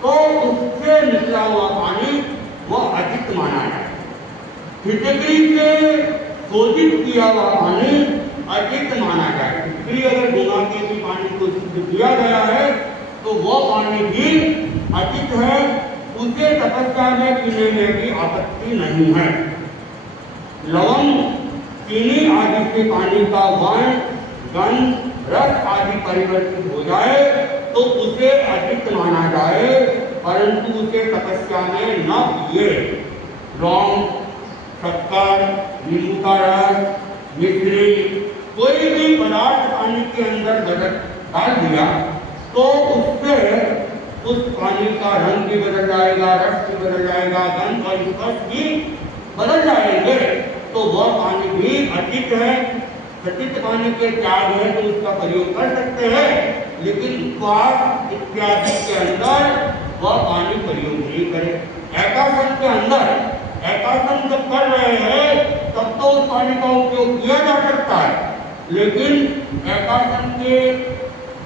तो उससे निकला हुआ पानी वह अचित माना जाए। फिटकरी से शोधित किया हुआ पानी अचित माना जाए। फिटकरी अगर डुबा के भी पानी को शुद्ध किया गया है तो वह पानी भी अचित है, उसे तपस्या में पीने में भी आपत्ति नहीं है। लवंग, चीनी आदि से पानी का वर्ण, गंध, रस आदि परिवर्तित हो जाए तो उसे अचित माना जाए, परंतु उसे तपस्या में न पिए। लौंग, शक्कर, नींबू का रस, मिश्री, कोई भी पदार्थ पानी के अंदर डाल दिया तो उससे उस पानी का रंग भी बदल जाएगा, रस भी बदल जाएगा, गंध और स्पर्श भी बदल जाएंगे, तो वह पानी भी अचित है। सचित पानी के त्याग है तो उसका प्रयोग कर सकते हैं, लेकिन उपवास इत्यादि के अंदर वह पानी प्रयोग नहीं करे। एकासन के अंदर एकासन जब कर रहे हैं तब तो उस पानी का उपयोग किया जा सकता है, लेकिन एकासन के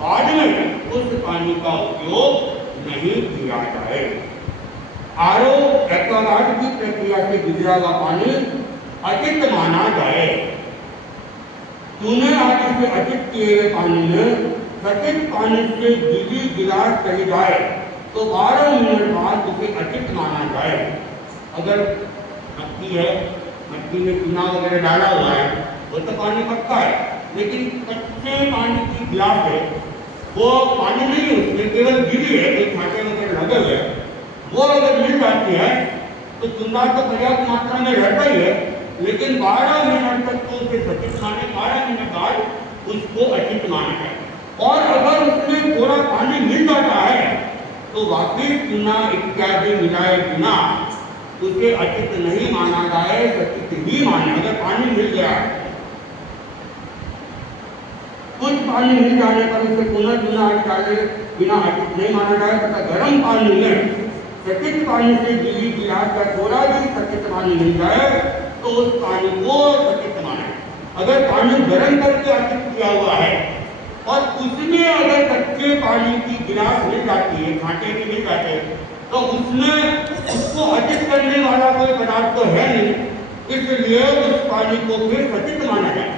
बाद में उस पानी का उपयोग नहीं किया जाए। आरो एक्वागार्ड की प्रक्रिया से गुजरा हुआ पानी अचित माना जाए। चूने आदि से अचित किए गए पानी में सचित पानी से बीजी गिलास चली जाए तो 12 मिनट बाद उसे अचित माना जाए। अगर मट्टी है, मट्टी में चूना वगैरह डाला हुआ है, वो तो पानी पक्का है, लेकिन कच्चे पानी की गिलास है, वो पानी नहीं है, उसमें केवल गिरी है, कोई छाटे वगैरह लगे हुए, वो अगर मिल जाती है तो चूना तो पर्याप्त मात्रा में रहता ही है, लेकिन 12 मिनट तक तो उसे सचित माने, 12 मिनट बाद उसको अचित माना है। और अगर उसमें थोड़ा पानी मिल जाता है तो वाकई चूना इत्यादि मिलाए बिना उसे अचित नहीं माना जाए, सचित ही माने। अगर पानी मिल गया, कुछ पानी मिल जाने पर उसे पुनः चूना डाले बिना अचित नहीं माना जाए, तथा गर्म पानी में सचित पानी से गीली गिलास का थोड़ा भी सचित पानी मिल जाए तो उस पानी को सचित माने। अगर पानी गर्म करके अचित किया हुआ है और उसमें अगर कच्चे पानी की गिलास मिल जाती है, कांटे भी मिल जाते हैं, तो उसमें उसको अचित करने वाला कोई पदार्थ तो है नहीं, इसलिए उस पानी को फिर सचित माना जाए।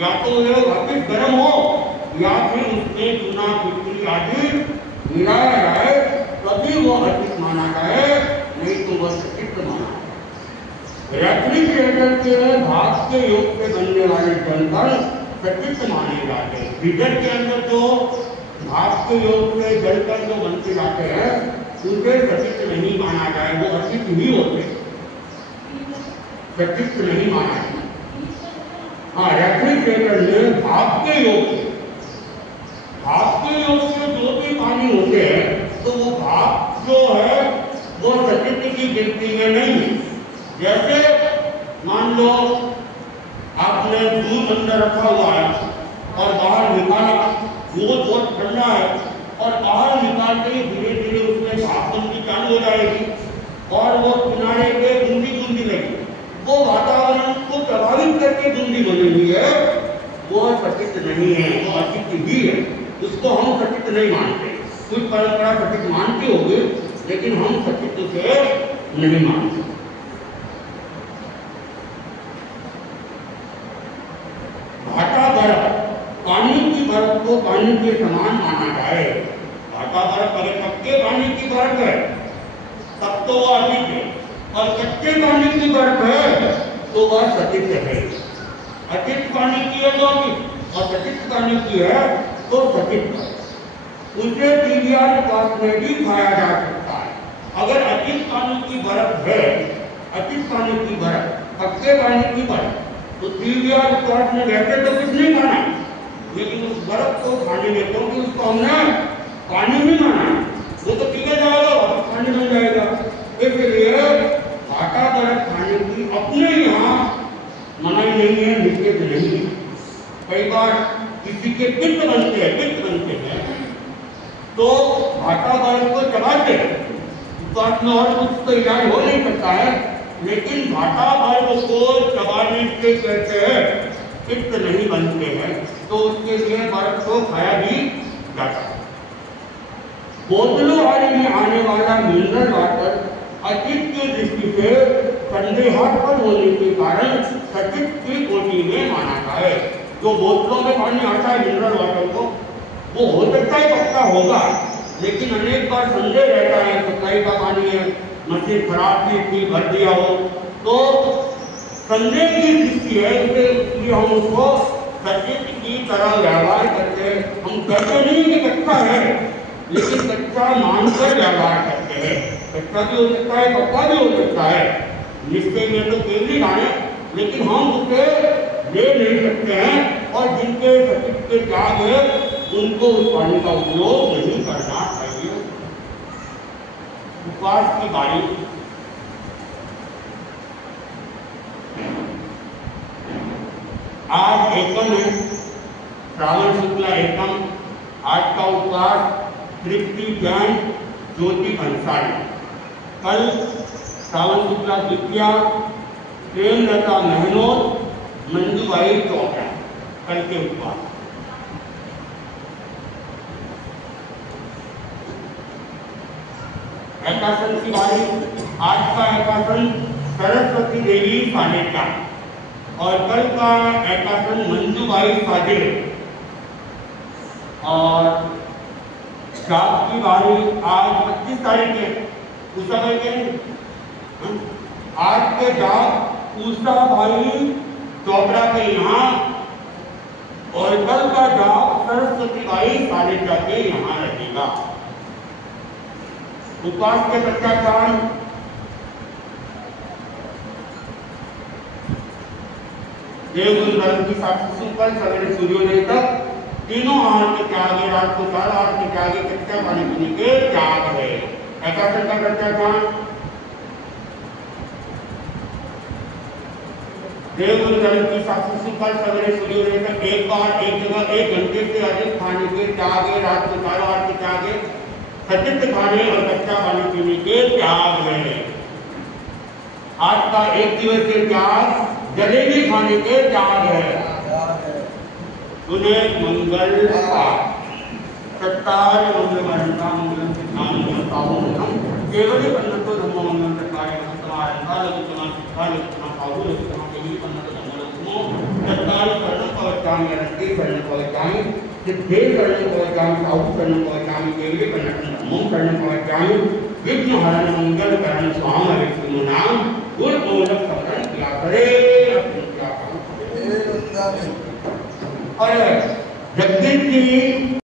या तो वह वापिस गर्म हो या फिर उसमें चूना फिटकरी आदि मिलाया जाए तभी वो अचित माना जाए, नहीं तो वह सचित माना जाए। रेफ्रिजरेटर के भाप के योग से बनने वाले जलकण सचित माने जाते हैं। फ्रीजर के अंदर जो भाप के योग से जलकण जो बनते जाते हैं उसे सचित नहीं माना जाए, वो अचित ही होते हैं, सचित नहीं माना जाए। हाँ, रेफ्रिजरेटर में भाप के योग से जो भी पानी होते हैं तो वो भाप जो है वो सचित की गिनती में नहीं है। जैसे मान लो आपने दूध अंदर रखा हुआ है और बाहर निकाला, दूध बहुत ठंडा है और बाहर निकालते ही धीरे धीरे उसमें भाप बनती चालू हो जाएगी और वो किनारे पे बूंदी बूंदी लगी, वो वातावरण को प्रभावित करके बूंदी बनी हुई है, वो सचित नहीं है, वो अचित ही है, उसको हम सचित नहीं मानते। कुछ परंपरा सचित मानती होगी, लेकिन हम सचित से नहीं मानते। घाटा बर्फ, पानी की बर्फ को पानी के समान माना जाए। घाटा बर्फ अगर पक्के पानी की बर्फ है तब तो वह अचित है, और कच्चे पानी की बर्फ है तो वह सचित है। अचित पानी की है तो अचित, और सचित पानी की है तो सचित। उसे पीवीआर पास में भी खाया जा सकता है। अगर अचित पानी की बर्फ है, अचित पानी की बर्फ, पक्के पानी की बर्फ, तो पीवीआर पास में वैसे तो कुछ नहीं खाना, लेकिन उस बर्फ को खाने में, क्योंकि उसको हमने पानी में माना, वो तो पीला जाएगा, वापस पानी बन जाएगा। इसलिए घाटा बर्फ खाने की अपने यहाँ मनाही नहीं है, निषेध नहीं है। कई बार किसी के पित्त बनते हैं तो घाटा बर्फ को चबाते हैं, उपवास में और कुछ तो इलाज हो नहीं सकता है, लेकिन घाटा बर्फ को चबाने से कहते हैं पित्त नहीं बनते हैं, तो उसके लिए बर्फ को खाया भी जाता है। बोतलों आदि में आने वाला मिनरल वाटर अचित की दृष्टि से संदेहास्पद होने के कारण सचित की कोटि में माना जाए। जो बोतलों में पानी आता है मिनरल वाटर को, वो हो सकता है पक्का होगा, लेकिन अनेक बार संदेह रहता है सप्लाई का पानी है, मशीन खराब थी, भर दिया हो, तो संदेह की दृष्टि है, इसलिए हम उसको सचित की तरह व्यवहार करते हैं। हम कहते नहीं कि कच्चा है, लेकिन कच्चा मानकर व्यवहार करते हैं। कच्चा भी हो सकता है, पक्का भी हो सकता है, निश्चय में तो कोई नहीं जाने, लेकिन हम उसे ले नहीं सकते हैं और जिनके सचिव के त्याग है उनको उस पानी का उपयोग नहीं करना चाहिए। उपवास की बारी आज एकम है, श्रावण शुक्ला एकम। आज का उपवास तृप्ति जैन ज्योति भंसाली। कल श्रावण शुक्ला द्वितीया प्रेमलता महनोत मंजूबाई चौथा। कल के उपवास एकादश की बारी। आज का एकादश सरस्वती देवी फानेका और कल का एकादश मंजूबाई फाजिल। और जाप की बारी आज 25 तारीख है, उषा भाई के आज के जाप उषा भाई चोपड़ा के यहाँ और कल का जाप सरस्वती भाई फानेका के यहाँ रहेगा। उपवास के पश्चात देवगुरु की साक्षी कल सवेरे सूर्योदय तक तीनों आहार के त्याग है, रात को 4 आहार के त्याग है, कच्चा पानी पीने के त्याग है। एकादश का पश्चात देवगुरु की साक्षी कल सवेरे सूर्योदय तक एक बार एक जगह 1 घंटे से अधिक खाने के त्याग है, रात को 4 आहार के त्याग है, सचित खाने और कच्चा पानी पीने के त्याग है। आज का 1 दिवसीय त्याग जलेबी खाने के त्याग है। उन्हें मंगल सत्तार मंगलमंता मंगलम सिद्धांत मंगलम केवल पन्नतो धम्मो मंगलम सत्तार समाय कालकुतमा कालकुतमा पावु लकुतमा केवल पन्नतो धम्मो सत्तार कर्ण पवचामि रति कर्ण पवचामि सिद्धे कर्ण पवचामि पावु कर्ण पवचामि केवल पन्नतो धम्मो कर्ण पवचामि विघ्न हरण मंगल करण स्वाम विष्णु नाम गुण मोलक समरण किया करे। और जगदीश जी